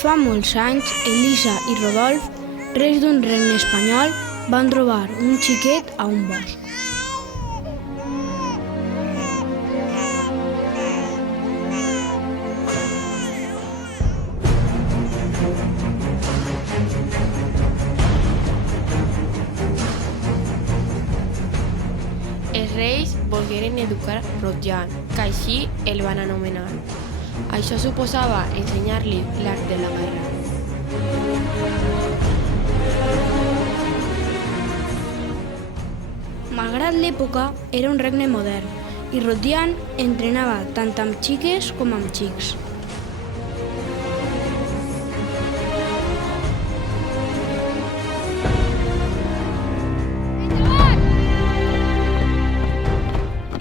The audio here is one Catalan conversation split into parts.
Fa molts anys, Elisa i Rodolf, reis d'un regne espanyol, van trobar un xiquet a un bosc. Els reis volgueren educar Rodjan, que així el van anomenar. Això suposava ensenyar-li l'art de la guerra. Malgrat l'època, era un regne modern i Rodjan entrenava tant amb xiques com amb xics.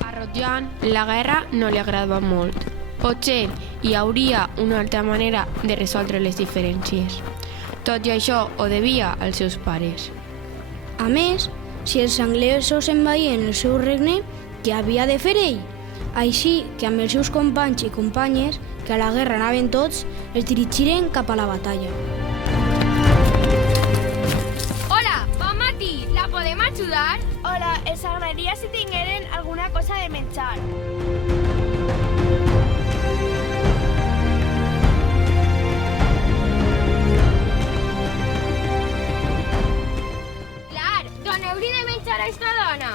A Rodjan la guerra no li agradava molt. Potser hi hauria una altra manera de resoldre les diferències. Tot i això ho devia als seus pares. A més, si els anglesos envaïen el seu regne, què havia de fer ell? Així que amb els seus companys i companyes, que a la guerra anaven tots, es dirigiren cap a la batalla. Hola, bon matí, la podem ajudar? Hola, ens agradaria si tingueren alguna cosa de menjar. Clar, doneu-li de menjar a aquesta dona.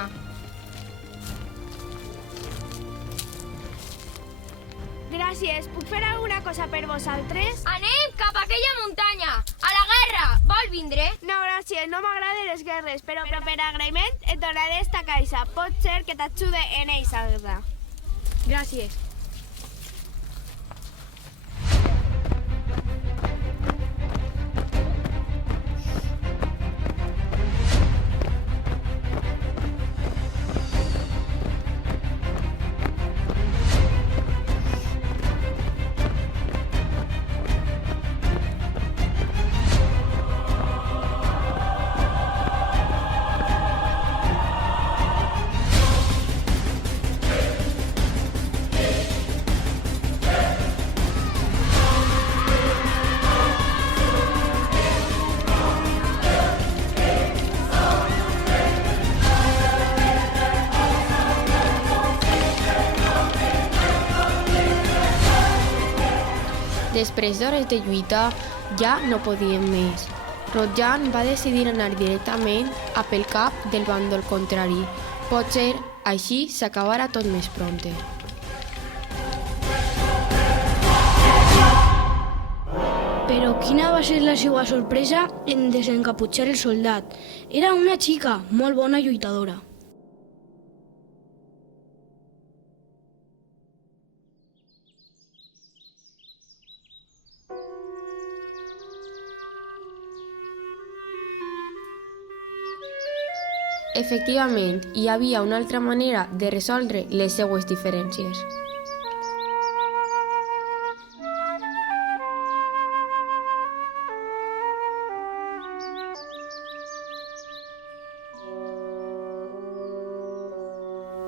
Gràcies, puc fer alguna cosa per vosaltres? Anem cap a aquella muntanya, a la guerra. Vol vindre? No, gràcies, no m'agraden les guerres, però per agraïment et donaré esta caixa. Pot ser que t'ajude en eixa guerra. Gràcies. Després d'hores de lluita, ja no podien més. Rodjan va decidir anar directament a pel cap del bàndol contrari. Potser així s'acabarà tot més prompte. Però quina va ser la seva sorpresa en desencaputxar el soldat? Era una xica molt bona lluitadora. Efectivament, hi havia una altra manera de resoldre les seues diferències.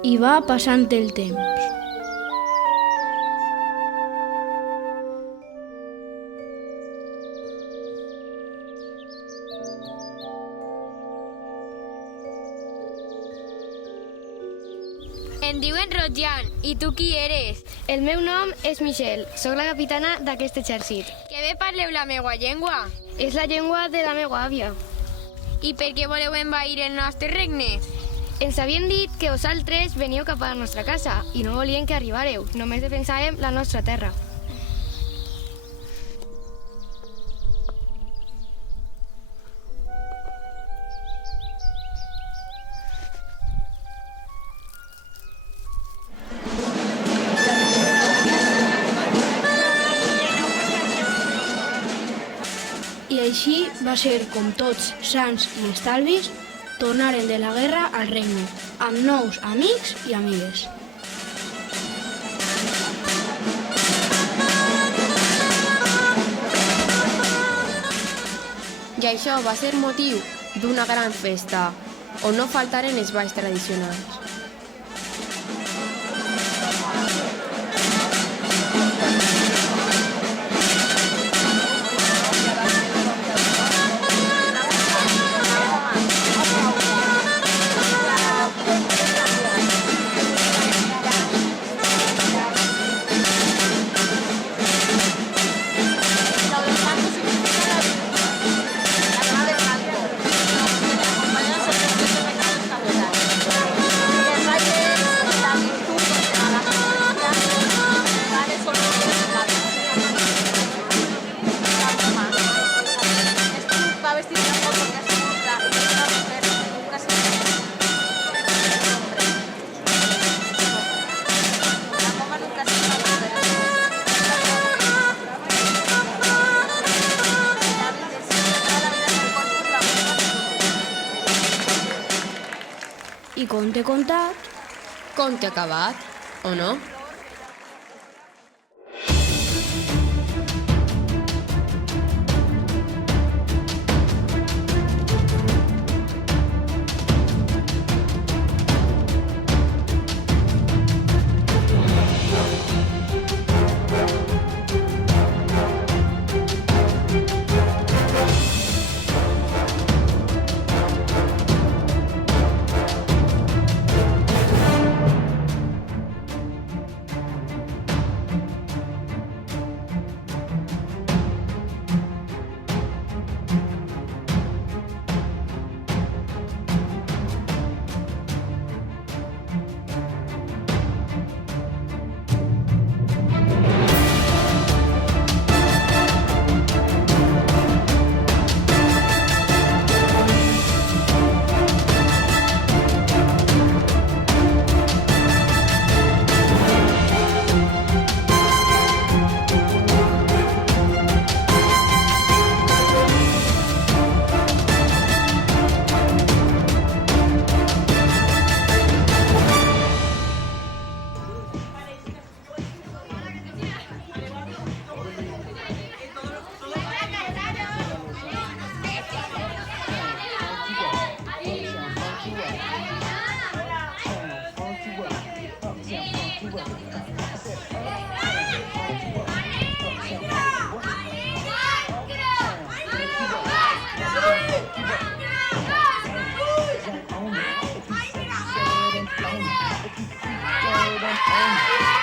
I va passant el temps. Em diuen Rodjan, i tu qui eres? El meu nom és Michelle, sóc la capitana d'aquest exèrcit. Que bé parleu la meua llengua. És la llengua de la meva àvia. I per què voleu envair el nostre regne? Ens havien dit que vosaltres veníeu cap a la nostra casa i no volien que arribareu, només defensàvem la nostra terra. I així va ser com tots, sans i estalvis, tornaren de la guerra al regne, amb nous amics i amigues. I això va ser motiu d'una gran festa, on no faltaren els balls tradicionals. I conte contat. Conte acabat, o no? Thank you.